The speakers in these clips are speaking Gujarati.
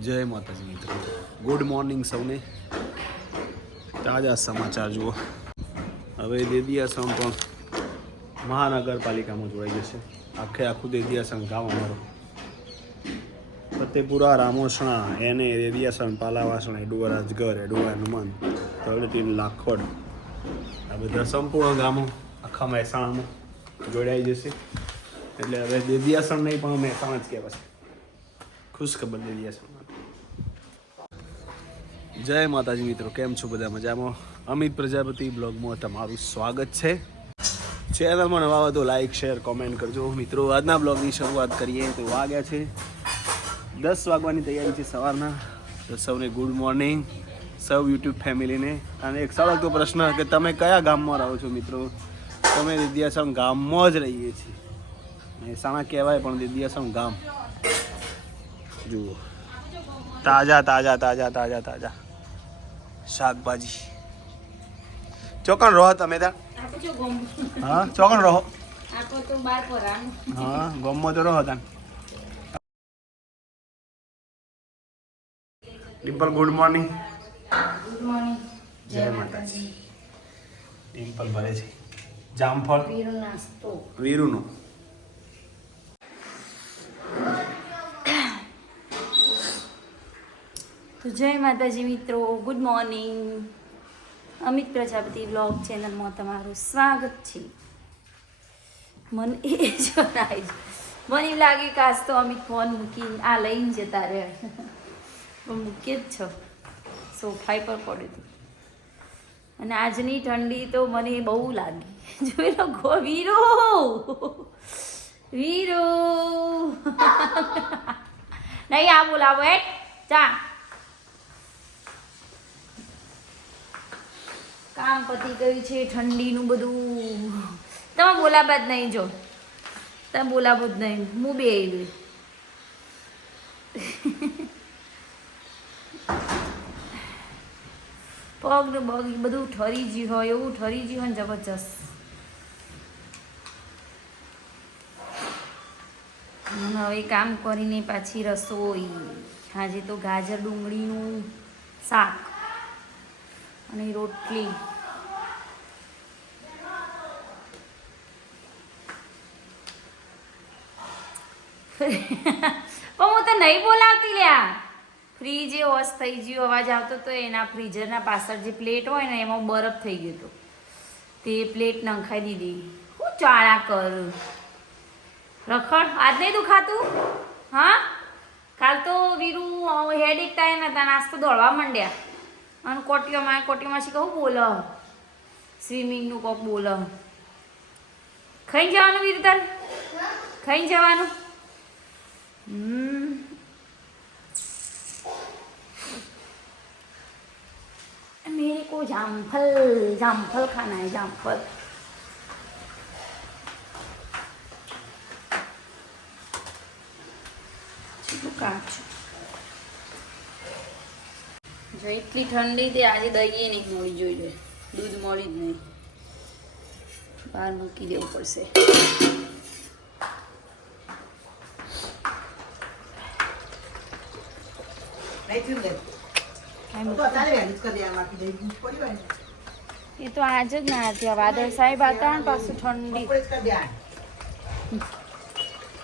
જય માતાજી મિત્રો. ગુડ મોર્નિંગ સૌને. તાજા સમાચાર જુઓ. હવે દેદિયાસણ પણ મહાનગરપાલિકામાં જોડાઈ જશે. આખે આખું દેદિયાસણ ગામ અમારો. ફતેપુરા, રામોસણા, એને દેદિયાસણ પાલાવાસણ એડુઆ રાજગર એડુઆ હનુમાન તળેટી લાખોડ. આ બધા સંપૂર્ણ ગામો આખા મહેસાણામાં જોડાઈ જશે. એટલે હવે દેદિયાસણ નહીં પણ મહેસાણા જ કહેવાશે. ખુશ ખબર દેદિયાસણ જય માતાજી મિત્રો, કેમ છો બધા મજામાં? અમિત પ્રજાપતિ બ્લોગમાં તમારું સ્વાગત છે. ચેનલમાં નવા હોય તો લાઈક શેર કોમેન્ટ કરજો. મિત્રો, આજના બ્લોગની શરૂઆત કરીએ તો વાગ્યા છે દસ વાગવાની તૈયારી છે સવારના. તો સૌને ગુડ મોર્નિંગ સૌ યુટ્યુબ ફેમિલીને. અને એક સળગતો પ્રશ્ન કે તમે કયા ગામમાં રહો છો મિત્રો? તમે દિદ્યાસમ ગામમાં જ રહીએ છીએ. મહેસાણા કહેવાય પણ દિદ્યાસમ ગામ. જુઓ તાજા તાજા તાજા તાજા તાજા શાકભાજી ચોકણ રહો તમે ત્યાં? હા ચોકણ રહો હા ગમો તો રહો ત્યાં Dimple good morning. Good morning. જય માતાજી. ડિમ્પલ ભરે છે. જામફળ. વીરુ નાસ્તો. વીરુનું. તો જય માતાજી મિત્રો good morning Amit Prajapati blog ચેનલમાં તમારું સ્વાગત છે. મને એ જણાય મને લાગે કે આજ તો અમિત ફોન મૂકીને આ લઈને જતા રહે મૂકીએ જ છો. સોફાઈ પર પડ્યું હતું. અને આજની ઠંડી તો મને બહુ લાગી. જોઈ લો વીરો! વીરો! નહીં આ બોલાવો એ ચા કામ પતી ગયું છે, ઠંડીનું બધું. તમે બોલાવા જ નહીં જો. તમે બોલાવો જ નહીં. હું બે આવી પગ ને બગ બધું ઠરી જ હોય, એવું ઠરી ગયું હોય જબરજસ્ત. હવે કામ કરીને પાછી રસોઈ. આજે તો ગાજર ડુંગળીનું શાક. અને રોટલી પણ હું તો નહીં બોલાવતી લ્યા. ફ્રીજ એ ઓફ થઈ ગયું, અવાજ આવતો તો એના ફ્રીઝરના પાછળ જે પ્લેટ હોય ને એમાં બરફ થઈ ગયો હતો. તે પ્લેટ નંખાઈ દીધી. હું ચાળા કર? રખડ, આજ નહીં દુખાતું? હા? કાલ તો વીરુ હેડ એકતા એ હતા નાસ્તો દોડવા માંડ્યા. અને કોટીઓમાં કોટીઓમાં શી કહું બોલો સ્વિમિંગનું કોક બોલો ખાઈ જવાનું વીર તાર ખાઈ જવાનું હમ मेरे को जामफल जामफल खाना है जामफल ચીકુ કાચું જો એટલી ઠંડી તે આજે દહીં નહીં મળી જોઈએ દૂધ મળી જ નહીં. બહાર મૂકી દેવું પડશે. એ તો આજ જ ના હતી. વાદળ સાહેબ હતા ને પાછું ઠંડી.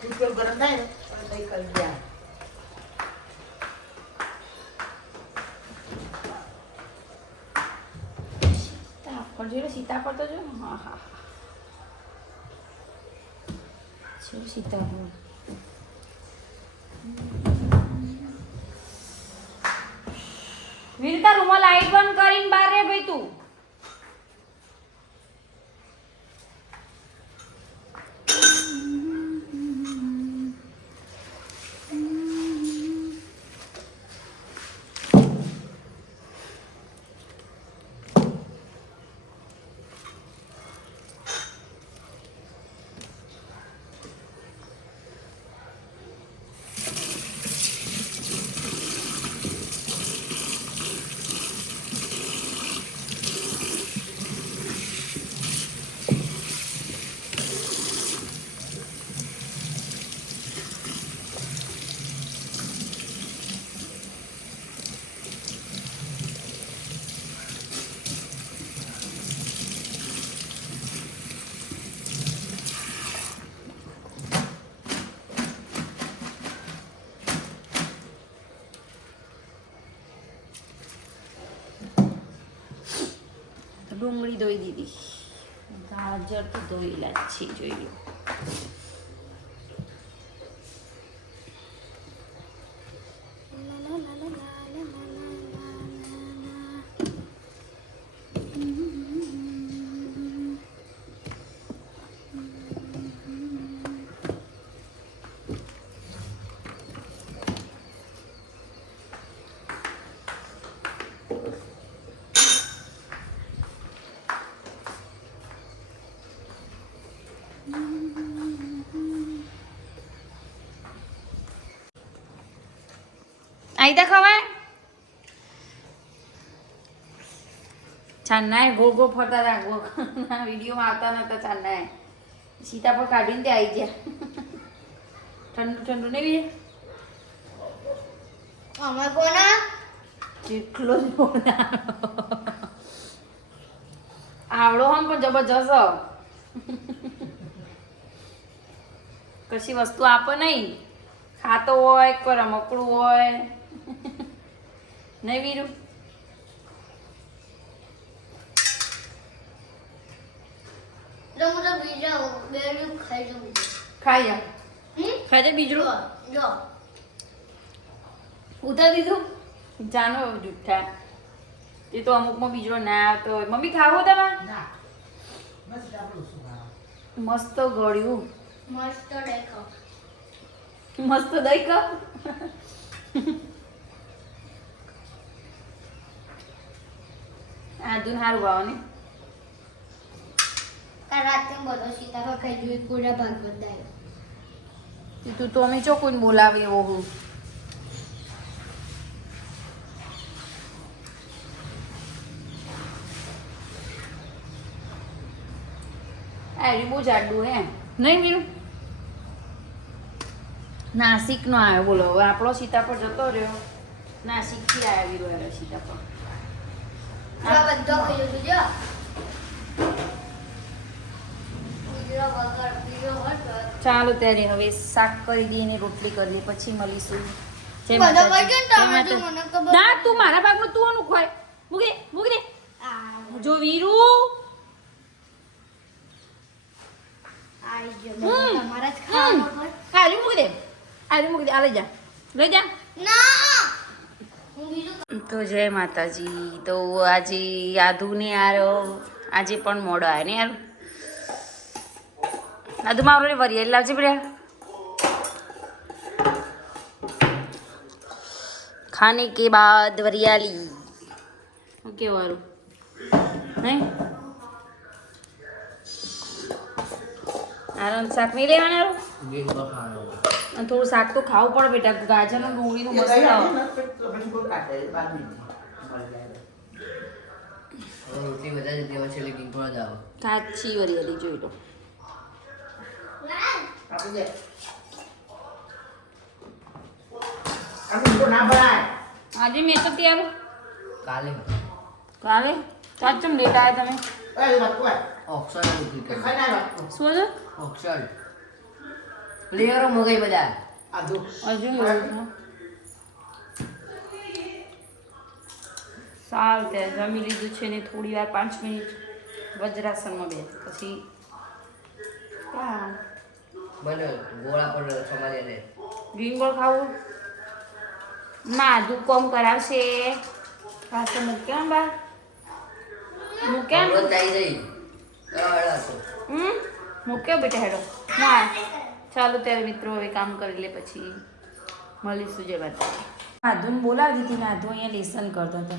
સીતાફળ જોયું સીતાફળ તો જો હા હા છે સીતાફળ વીરતા રૂમમાં લાઈટ બંધ કરીને બહાર રે ભાઈ તું ડુંગળી ધોઈ દીધી ગાજર તો ધોયેલા જ છે લો આઈતા ખવાય ચાંદનાએ ગો ગોળ ફરતા હતા. ગો વિડીયોમાં આવતા નતા સીતા સીતાફળ કાઢીને તે આવી ગયા. ઠંડુ ઠંડુ નહીં બીજે અમે કોના જેટલો જ આવડો હમ પણ જબરજસ્ત. કશી વસ્તુ આપો નહીં. ખાતો હોય કોઈ રમકડું હોય. નહીં વીરું. ખાઈ જવું ખાઈ જા ખાઈ જા બીજું. જો ઉતાર દીધું? જાનો જુઠ્ઠા એ તો અમુકમાં બીજો ના આવતો હોય. મમ્મી ખાવો તમે? મસ્ત ગળ્યું. મસ્ત દેખો મસ્ત દઈ કપ આદુન હારું વાવને ને રાતે બધો સીતાફળ ખાઈ જોઈ પૂરા ભાગ બધાય તું તો અમે ચોખ્ખું બોલાવી એવો હું. આર્યું બહુ જાડું હે. નહીં મીરું નાસિકનો આવ્યો બોલો. હવે આપણો સીતાફળ જતો રહ્યો. નાસિકથી આવ્યો વીરો આવ્યો સીતાફળ. આ બધો ખાઈ જતું જો ચાલો ત્યારે હવે શાક કરી દઈએ ને રોટલી કરી દઈએ પછી મળીશું. ને તો મારા ભાગનું તું આનું ખોય. મૂકી મૂકી દે. જો વીરુ. ખાવાનું મૂકી દે. આરી મૂકી દે. આ લઈ જા. લઈ જા. ના. તો જય માતાજી. તો આજે યાદુ ને આરો આજે પણ મોડો આવ્યો ને યાર? યાદુ મારો વરિયાળી લાવજે બેટા ખાને કે બાદ વરિયાળી. ઓકે વારું નહીં આરામ શાક નહીં લેવાના? થોડું શાક તો ખાવું પડે બેટા ગાજરનું ડુંગળીનું મસ્ત રોટલી દેવા છે લેકિન થોડા જ આવો કાચી વરિયાળી જોઈ લો આજે મેં તો ત્યાં કાલે? કાલે. લેટ આવ્યા તમે ઓક્સર શું ઓક્સર પ્લેયરો મગાઈ બધા હજુ એવું સારું ત્યાં જમી લીધું છે ને થોડી વાર પાંચ મિનિટ વજ્રાસનમાં બે પછી હા ગોળા પર ગ્રીન ખાવું? ના દુકોમ કરાવશે. પાસે મૂક્યા બા? મૂક્યા હમ? મૂક્યો બેટા હેડો? ના. ચાલો ત્યારે મિત્રો હવે કામ કરી લે પછી. મળીશું જે વાત. આધુન બોલાવી દીધી ના તું અહીંયા લેસન કરતો હતો.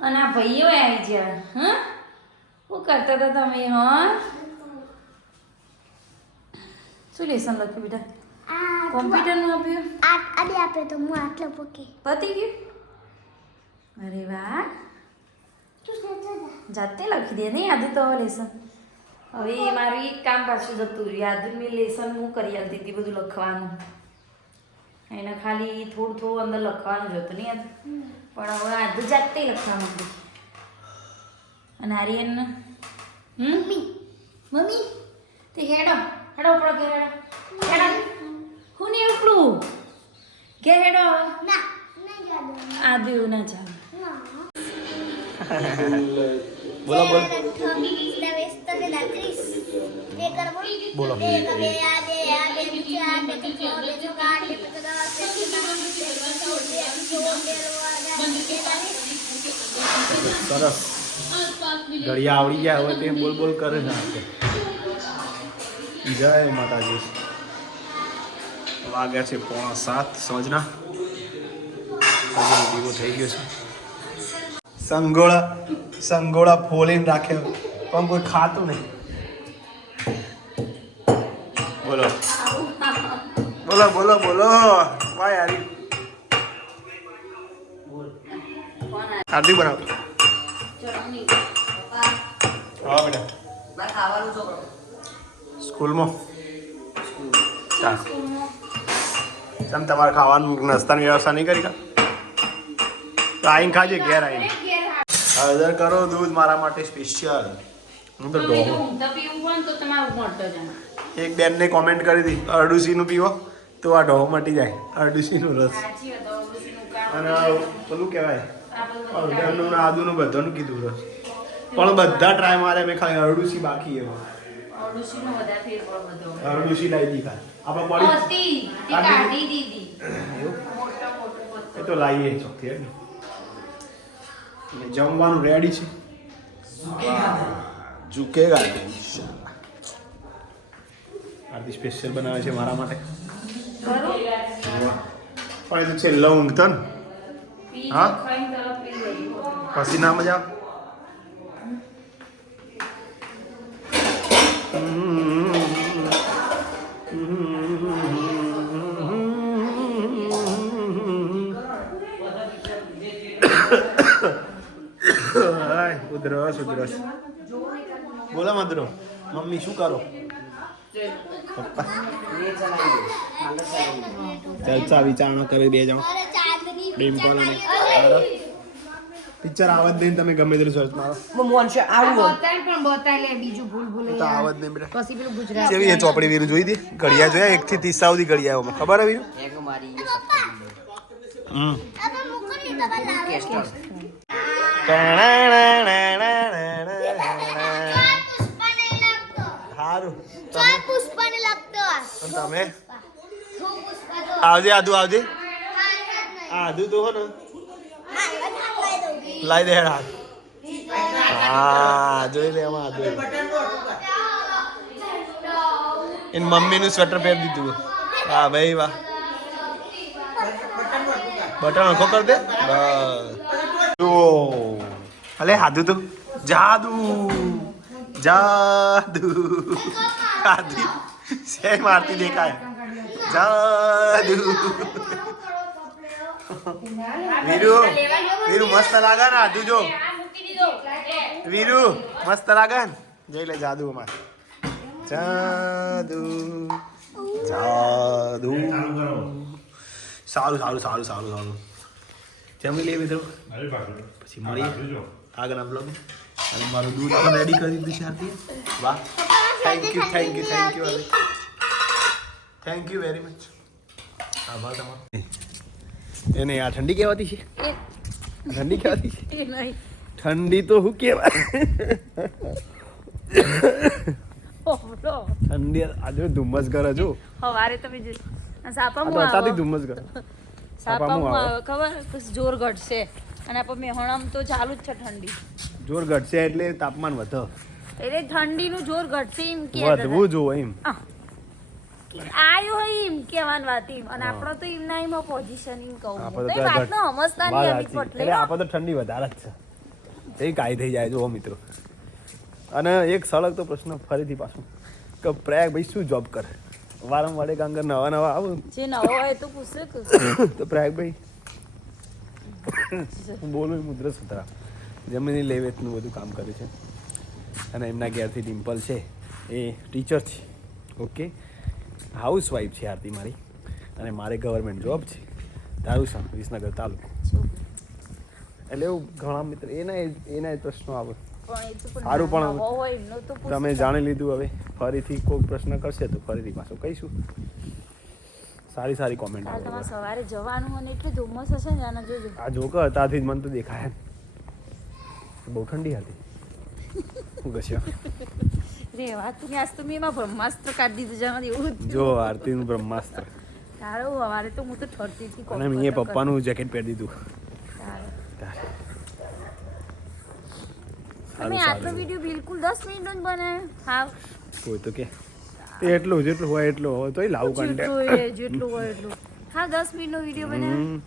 અને આ ભાઈઓ આવી ગયા. હા શું કરતા હતા તમે હ? શું લેસન લખ્યું બેટા? કોમ્પ્યુટરનું આપ્યું? આડે આપે તો હું આટલો પોકે. પતી ગયું? અરે વાહ. જાતે લખી દે નહીં આદુ તો લેસન હવે મારું એક કામ પાછું જતું રહ્યું. યાદ મેં લેસન હું કરી આવતી હતી બધું લખવાનું. એને ખાલી થોડું થોડું અંદર લખવાનું જ હતું નહીં યાદ પણ હવે આધું જાતે લખવા હતું અને આર્યન મમ્મી. મમ્મી? તે હેડો. હેડો પડો ઘેર હેડો. હેડો. હું નહીં ઉપડું? ઘેર હેડો ના આદુ એવું ના ચાલે બોલો બોલો, બોલો. બોલો. સરસ. ઘડિયા આવડી ગયા હોય તે બોલ બોલ કરે છે જય માતાજી. વાગ્યા છે પોણા સાત, સાંજનો. દીવો થઈ ગયો છે. સંગોળા સંગોળા ફોલીને રાખ્યો પણ કોઈ ખાતું નહીં. બોલો. બોલો બોલો બોલો. વાય હારી હાર્દિક બનાવ. હા બેટા. મારે ખાવાનું છોકરો સ્કૂલમાં? ચાલ. તમારે ખાવાનું નાસ્તાની વ્યવસ્થા નહીં કરી તો આવીને ખાજે ઘેર આવીને હળદર કરો દૂધ મારા માટે સ્પેશિયલ હું તો ડોહો. એક બેનને કોમેન્ટ કરી હતી અરડુસીનું પીવો. તો આ ડોહો મટી જાય અરડુસીનું રસ. અને આ પેલું કહેવાય? આ બધું આદુનું બધાનું કીધું રસ પણ બધા ટ્રાય મારે મેં ખાલી અરડુસી બાકી બધો. અરડુસી લાવી દી ખાલી. આપણે પડી કાઢી દીધી. એ તો લાવીએ ચોખ્ખી. અને જમવાનું રેડી છે. ઝુકેગા. આરતી સ્પેશિયલ બનાવે છે મારા માટે? પણ એ તો છેલ્લો ઊંઘતો ને પી હા? ખાઈને તરત પી લેજો. પછી ના મજા આવે? હાય, ઉધરસ ઉધરસ બોલો મધુરો મમ્મી શું કરો પપ્પા ચર્ચા વિચારણા કરી બે જાઓ. ડિમ્પલ અને અરે પિક્ચર આવત નહીં તમે ગમે તેટલું સર્ચ મારો. મોનશે આવું બતાય પણ બતાય લે બીજું ભૂલ ભૂલ તો આવત નહીં બેટા. પછી પેલું ગુજરાત કેવી એ ચોપડી વીરું જોઈ દી? ઘડિયા જોયા એક થી ત્રીસ સુધી ઘડિયા મને ખબર હે વીરું? એક મારી હમ. લાવો. પુષ્પાને લાગતો તમે હું પુષ્પા તો આવજે આદુ આવજે. આદુ તો હો ને. લઈ દે હેડ હાથ. હા જોઈ લે એમાં આદુ. એની મમ્મીનું સ્વેટર પહેરી દીધું. હા ભાઈ વાહ. બટન આખો કર દે. અલે હાદુ તો. જાદુ. જાદુ. આદિ. સે મારતી દેખાય. જાદુ. વીરુ વીરુ, મસ્ત લાગે ને આદુ જો. વીરુ, મસ્ત લાગે ને? જોઈ લે જાદુ અમાર. જાદુ જાદુ. સારું સારું સારું સારું સારું. જમી લે મિત્રો? પછી મળીએ. આગળ બ્લોગ અને મારું દૂધ પણ રેડી કરી દીધું આરતી. વાહ. Thank you thank you thank you thank you very much આભાર તમારો. એને આ ઠંડી કહેવાતી છે? ઠંડી કહેવાતી છે? ઠંડી તો હું કહેવાય? ઠંડી આજે ધુમ્મસ કરે જો. સવારે તમે જો આ સાપામાં તો ધુમ્મસ કરે. સાપામાં આવે. ખબર? જોર ઘટશે. અને આપણે મેહોણામાં તો ચાલુ જ છે ઠંડી. જોર ઘટશે એટલે તાપમાન વધે. એટલે ઠંડીનું જોર ઘટશે એમ કે વધવું જોઈએ એમ. આયો એમ કહેવાની વાત એમ અને આપણો તો એમ ના એમાં પોઝિશન એમ કહું. આપણે તો તો વાતનો સમજતા નહીં અમિત પટેલ એટલે આપણે તો ઠંડી વધારે જ છે. એ કાઈ થઈ જાય જો મિત્રો. અને એક સળગ તો પ્રશ્ન ફરીથી પાછું. કે પ્રયાગ ભાઈ શું જોબ કરે? વારંવાર એક અંગર નવા નવા આવું? જે નવો હોય તો પૂછે તો પ્રયાગભાઈ હું બોલું મુદ્રા સુતરા જમીની લેવેચનું બધું કામ કરે છે. અને એમના ઘેરથી ડિમ્પલ છે. એ ટીચર છે. ઓકે? હાઉસ વાઈફ છે આરતી મારી. અને મારે ગવર્મેન્ટ જોબ છે. ધારુસા વિસનગર તાલુકો. એટલે એવું ઘણા મિત્ર એના એના જ પ્રશ્નો આવે. સારું પણ. તમે જાણી લીધું હવે. ફરીથી કોઈ પ્રશ્ન કરશે તો ફરીથી પાછું કહીશું. સારી સારી કોમેન્ટ આવે સવારે જવાનું અને ને ધુમ્મસ હશે ને આના જોજો. આ જોકર ત્યાંથી જ મને તો દેખાય બહુ ઠંડી હતી. હું આજ તો મેં એમાં બ્રહ્માસ્ત્ર કાઢી દીધું જણાથી એવું જો આરતીનું બ્રહ્માસ્ત્ર. તારો હવારે તો હું તો ઠરતી હતી અને મેં પપ્પાનું જેકેટ પહેરી દીધું. તમે વીડિયો બિલકુલ દસ મિનિટનો જ બનાવ્યો હા કોઈ તો કે. તે એટલું જેટલું હોય એટલું હોય તોય લાવું કન્ટેન્ટ જેટલું હોય એટલું. હા દસ મિનિટનો વીડિયો બનાવ્યો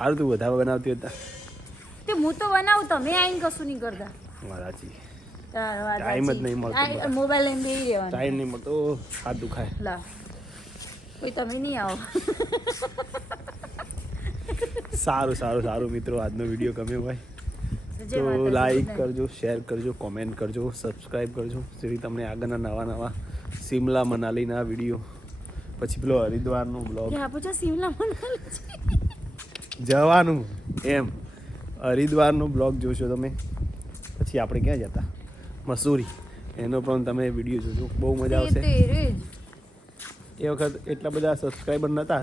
હારું તું વધારે બનાવતી હતા તે. હું તો બનાવું તમે આઈને કશું નહીં કરતા. Time જ નહીં મળતો મોબાઈલ લઈને બેસી રહેવાનું. ટાઈમ નહીં મળતો. હાથ દુખાય લા. કોઈ તમે નહીં આવો. સારું સારું સારું મિત્રો. આજનો વીડિયો ગમ્યો હોય તો લાઈક કરજો શેર કરજો કોમેન્ટ કરજો સબસ્ક્રાઈબ કરજો. જેથી તમને આગળના નવા નવા સિમલા મનાલીના વીડિયો પછી પેલો હરિદ્વારનો બ્લોગ શિમલા મનાલી જવાનું. એમ. હરિદ્વારનો બ્લોગ જોશો તમે. પછી આપણે ક્યાં જતા? મસૂરી. એનો પણ તમે વીડિયો જોજો. બહુ મજા આવશે. એ વખત એટલા બધા સબસ્ક્રાઈબર નહોતા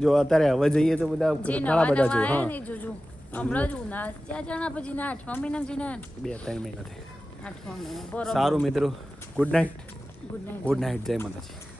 જો અત્યારે હવે જઈએ તો બધા ઘણા બધા જો હા. ને એ જોજો. હમણાં જ ઉના. ત્યાં જણા પછી ના આઠમા મહિના જઈને બે ત્રણ મહિના સારું મિત્રો. Good night good night good night જય માતાજી.